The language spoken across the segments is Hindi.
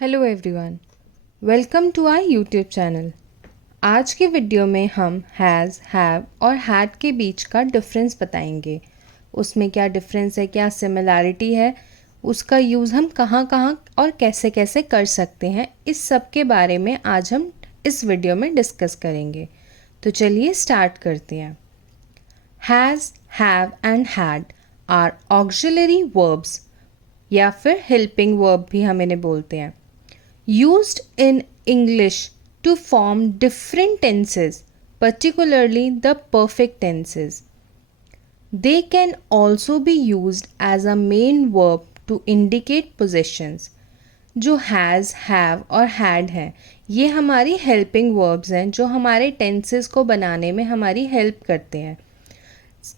Hello everyone, welcome to our YouTube channel. आज के वीडियो में हम हैज़, हैव और हैड के बीच का डिफरेंस बताएंगे। उसमें क्या डिफरेंस है, क्या सिमिलैरिटी है, उसका यूज़ हम कहाँ कहाँ और कैसे कैसे कर सकते हैं, इस सब के बारे में आज हम इस वीडियो में डिस्कस करेंगे। तो चलिए स्टार्ट करते हैं। Has, have and had are auxiliary verbs या फिर हेल्पिंग वर्ब भी हम इन्हें बोलते हैं, used in English to form different tenses, particularly the perfect tenses. They can also be used as a main verb to indicate possessions. जो has, have और had हैं, ये हमारी helping verbs हैं जो हमारे tenses को बनाने में हमारी help करते हैं।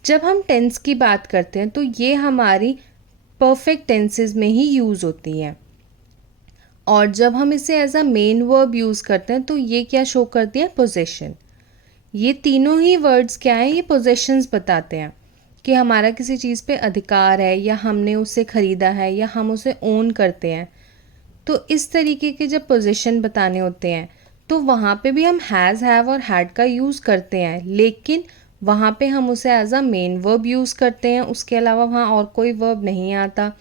जब हम tense की बात करते हैं तो ये हमारी perfect tenses में ही यूज़ होती हैं, और जब हम इसे as a main verb use करते हैं तो ये क्या शो करती है, पोजेशन। ये तीनों ही वर्ड्स क्या हैं, ये पोजेशंस बताते हैं कि हमारा किसी चीज़ पे अधिकार है या हमने उसे ख़रीदा है या हम उसे ओन करते हैं। तो इस तरीके के जब पोजेशन बताने होते हैं तो वहाँ पे भी हम हैज़, हैव और हैड का यूज़ करते हैं, लेकिन वहाँ पे हम उसे as a main verb use करते हैं। उसके अलावा वहाँ और कोई वर्ब नहीं आता।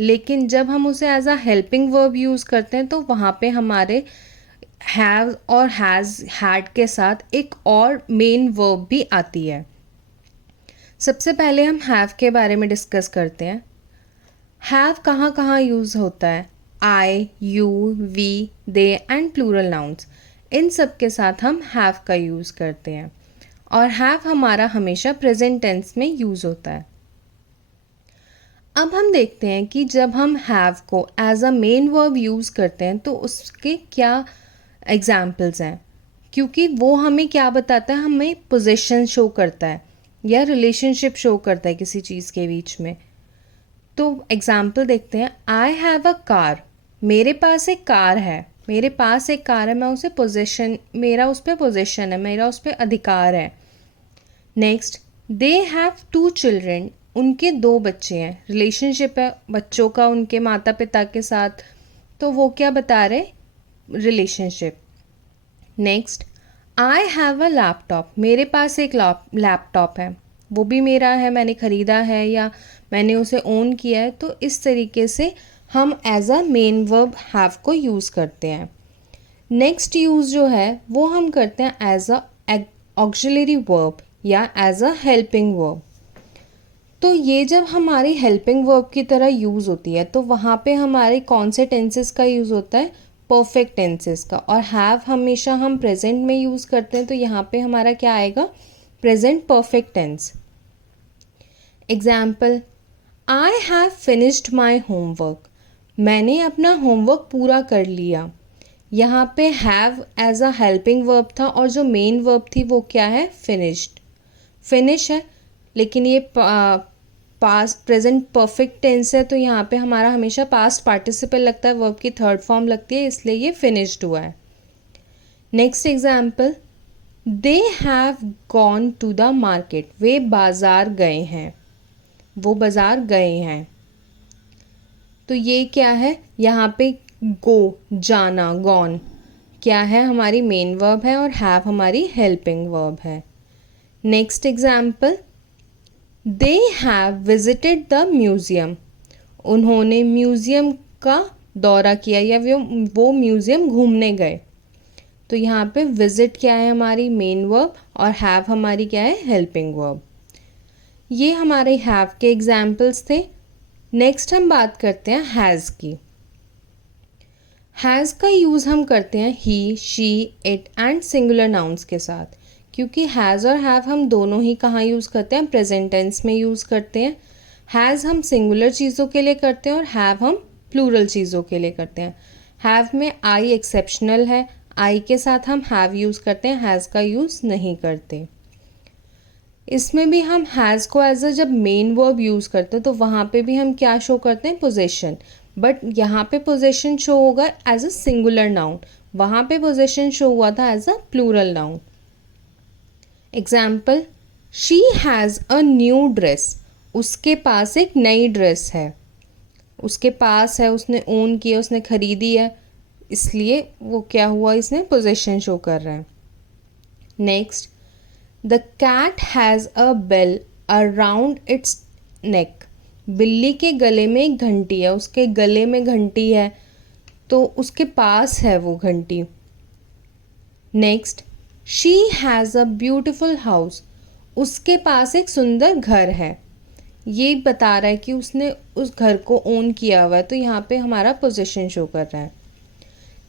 लेकिन जब हम उसे as a helping verb use करते हैं तो वहाँ पे हमारे हैव और हैज़, हैड के साथ एक और मेन वर्ब भी आती है। सबसे पहले हम हैव के बारे में डिस्कस करते हैं। हैव कहाँ कहाँ यूज़ होता है, I, you, we, they and plural nouns, इन सब के साथ हम हैव का यूज़ करते हैं, और हैव हमारा हमेशा प्रेजेंट टेंस में यूज़ होता है। अब हम देखते हैं कि जब हम हैव को as a main verb use करते हैं तो उसके क्या एग्जाम्पल्स हैं, क्योंकि वो हमें क्या बताता है, हमें पोजीशन शो करता है या रिलेशनशिप शो करता है किसी चीज़ के बीच में। तो एग्जाम्पल देखते हैं। आई हैव अ कार, मेरे पास एक कार है, मेरे पास एक कार है, मैं उसे पोजीशन, मेरा उस पर पोजीशन है, मेरा उस पर अधिकार है। नेक्स्ट, दे हैव 2 चिल्ड्रेन, उनके 2 बच्चे हैं, रिलेशनशिप है बच्चों का उनके माता पिता के साथ, तो वो क्या बता रहे, relationship. Next, I have a laptop, मेरे पास एक लैपटॉप है, वो भी मेरा है, मैंने ख़रीदा है या मैंने उसे ओन किया है। तो इस तरीके से हम as a main verb have को यूज़ करते हैं। नेक्स्ट यूज़ जो है वो हम करते हैं एज अ ऑक्सिलरी वर्ब या एज अ हेल्पिंग वर्ब। तो ये जब हमारी हेल्पिंग वर्ब की तरह यूज़ होती है तो वहाँ पे हमारे कौन से टेंसेस का यूज़ होता है, परफेक्ट टेंसेस का। और हैव हमेशा हम प्रेजेंट में यूज़ करते हैं, तो यहाँ पे हमारा क्या आएगा, present perfect tense. Example, I have finished my homework, मैंने अपना होमवर्क पूरा कर लिया। यहाँ पे have as a helping verb था और जो मेन वर्ब थी वो क्या है, फिनिश्ड। फिनिश है, लेकिन ये पास्ट प्रेजेंट परफेक्ट टेंस है, तो यहाँ पे हमारा हमेशा पास्ट पार्टिसिपल लगता है, वर्ब की थर्ड फॉर्म लगती है, इसलिए ये फिनिश्ड हुआ है। Next example, they have gone to the market, वे बाज़ार गए हैं, वो बाज़ार गए हैं। तो ये क्या है, यहाँ पे गो, जाना, गॉन क्या है, हमारी मेन वर्ब है, और हैव हमारी हेल्पिंग वर्ब है। Next example, they have visited the museum, उन्होंने म्यूज़ियम का दौरा किया या वो म्यूज़ियम घूमने गए। तो यहाँ पे विजिट क्या है, हमारी मेन वर्ब, और हैव हमारी क्या है, हेल्पिंग वर्ब। ये हमारे हैव के एग्जाम्पल्स थे। नेक्स्ट हम बात करते हैं हैज़ की। हैज़ का यूज़ हम करते हैं he, she, it and singular nouns के साथ, क्योंकि हैज़ और हैव हम दोनों ही कहाँ यूज़ करते हैं, प्रेजेंट टेंस में यूज़ करते हैं। हैज़ हम सिंगुलर चीज़ों के लिए करते हैं और हैव हम प्लूरल चीज़ों के लिए करते हैं। हैव में आई एक्सेप्शनल है, आई के साथ हम हैव यूज़ करते हैं, हैज़ का यूज़ नहीं करते। इसमें भी हम हैज़ को एज अ जब मेन वर्ब यूज़ करते हैं तो वहाँ पे भी हम क्या शो करते हैं, पोजेशन। बट यहाँ पे पोजेशन शो होगा एज अ सिंगुलर नाउन, वहाँ पे पोजेशन शो हुआ था as a plural noun. Example, she has a new dress, उसके पास एक नई ड्रेस है, उसके पास है, उसने ओन किया, उसने खरीदी है। इसलिए वो क्या हुआ, इसमें पोजीशन शो कर रहा है। Next, the cat has a bell around its neck. बिल्ली के गले में एक घंटी है, उसके गले में घंटी है तो उसके पास है वो घंटी। Next, she has a beautiful house. उसके पास एक सुंदर घर है। ये बता रहा है कि उसने उस घर को ओन किया हुआ है, तो यहाँ पे हमारा पोजीशन शो कर रहा है।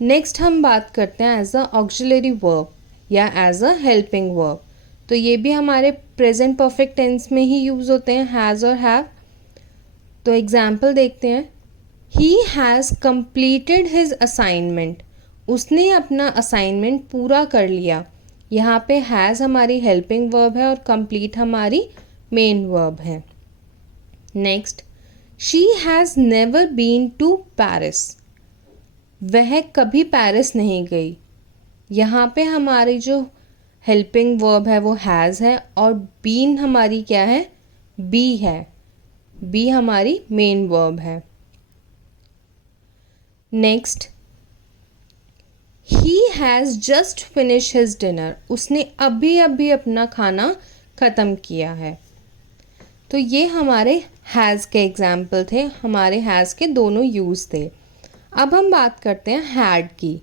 नेक्स्ट हम बात करते हैं एज अ ऑक्सिलरी वर्ब या एज अ हेल्पिंग वर्ब। तो ये भी हमारे प्रेजेंट परफेक्ट टेंस में ही यूज़ होते हैं, हैज़ और हैव। तो एग्जाम्पल देखते हैं। He has completed his assignment. उसने अपना असाइनमेंट पूरा कर लिया। यहाँ पे हैज़ हमारी हेल्पिंग वर्ब है और कंप्लीट हमारी मेन वर्ब है। Next, she has never been to Paris. वह कभी पेरिस नहीं गई। यहाँ पे हमारी जो हेल्पिंग वर्ब है वो हैज़ है और बीन हमारी क्या है, बी है। बी हमारी मेन वर्ब है। Next, he has just finish his dinner. उसने अभी अभी अपना खाना ख़त्म किया है। तो ये हमारे हैज़ के एग्जाम्पल थे, हमारे हैज़ के दोनों यूज़ थे। अब हम बात करते हैं हैड की।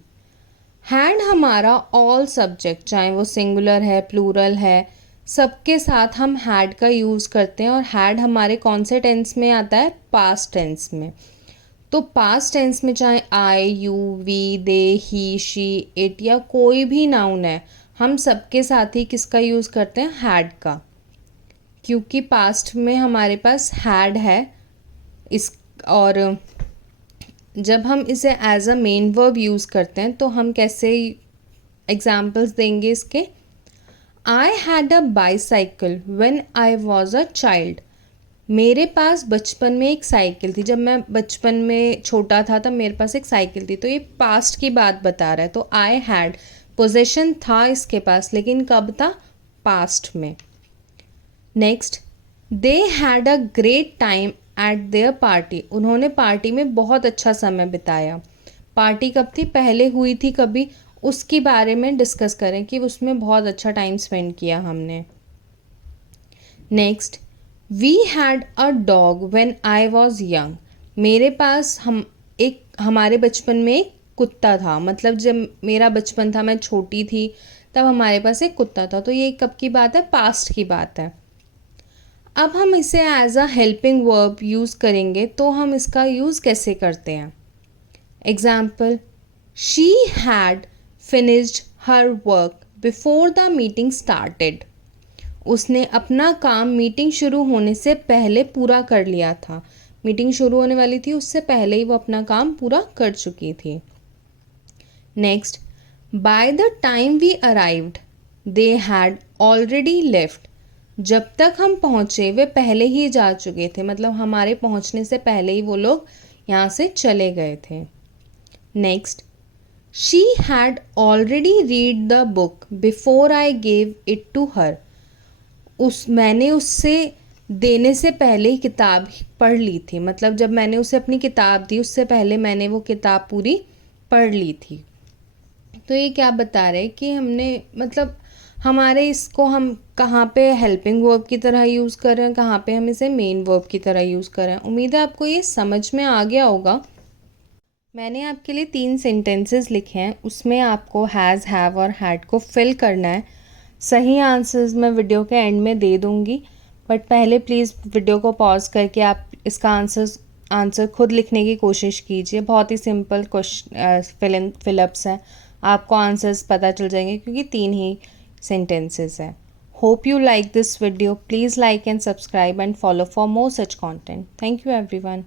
हैड हमारा ऑल सब्जेक्ट, चाहे वो सिंगुलर है प्लूरल है, सबके साथ हम हैड का यूज़ करते हैं। और हैड हमारे कौन से टेंस में आता है, पास्ट टेंस में। तो पास्ट टेंस में चाहे I, you, we, they, he, she, it या कोई भी नाउन है, हम सबके साथ ही किसका यूज़ करते हैं, हैड का। क्योंकि पास्ट में हमारे पास हैड है इस, और जब हम इसे as a main verb use करते हैं तो हम कैसे एग्जाम्पल्स देंगे इसके। I had a bicycle when I was a child. मेरे पास बचपन में एक साइकिल थी, जब मैं बचपन में छोटा था तब मेरे पास एक साइकिल थी। तो ये पास्ट की बात बता रहा है। तो आई हैड पोजेशन था इसके पास, लेकिन कब था, पास्ट में। Next, they had a great time eight there party. उन्होंने पार्टी में बहुत अच्छा समय बिताया। पार्टी कब थी, पहले हुई थी कभी, उसके बारे में डिस्कस करें कि उसमें बहुत अच्छा टाइम स्पेंड किया हमने। Next, we had a dog when I was young. मेरे पास हमारे बचपन में एक कुत्ता था। मतलब जब मेरा बचपन था, मैं छोटी थी, तब हमारे पास एक कुत्ता था। तो ये कब की बात है, पास्ट की बात है। अब हम इसे as a helping verb use करेंगे, तो हम इसका यूज़ कैसे करते हैं। Example, she had finished her work before the meeting started. उसने अपना काम मीटिंग शुरू होने से पहले पूरा कर लिया था। मीटिंग शुरू होने वाली थी, उससे पहले ही वो अपना काम पूरा कर चुकी थी। Next, by the time we arrived they had already left. जब तक हम पहुँचे वे पहले ही जा चुके थे। मतलब हमारे पहुँचने से पहले ही वो लोग यहाँ से चले गए थे। Next, she had already read the book before I gave it to her. मैंने उससे देने से पहले ही किताब पढ़ ली थी। मतलब जब मैंने उसे अपनी किताब दी, उससे पहले मैंने वो किताब पूरी पढ़ ली थी। तो ये क्या बता रहे कि हमने, मतलब हमारे इसको हम कहाँ पे हेल्पिंग वर्ब की तरह यूज़ कर रहे हैं, कहाँ पे हम इसे मेन वर्ब की तरह यूज़ कर रहे हैं। उम्मीद है आपको ये समझ में आ गया होगा। मैंने आपके लिए 3 सेंटेंसेस लिखे हैं, उसमें आपको हैज़, हैव और हैड को फिल करना है। सही आंसर्स मैं वीडियो के एंड में दे दूँगी, बट पहले प्लीज़ वीडियो को पॉज करके आप इसका आंसर खुद लिखने की कोशिश कीजिए। बहुत ही सिंपल क्वेश्चन फिलअप्स हैं, आपको आंसर्स पता चल जाएंगे क्योंकि 3 ही sentences है। Hope you like this video. Please like and subscribe and follow for more such content. Thank you everyone.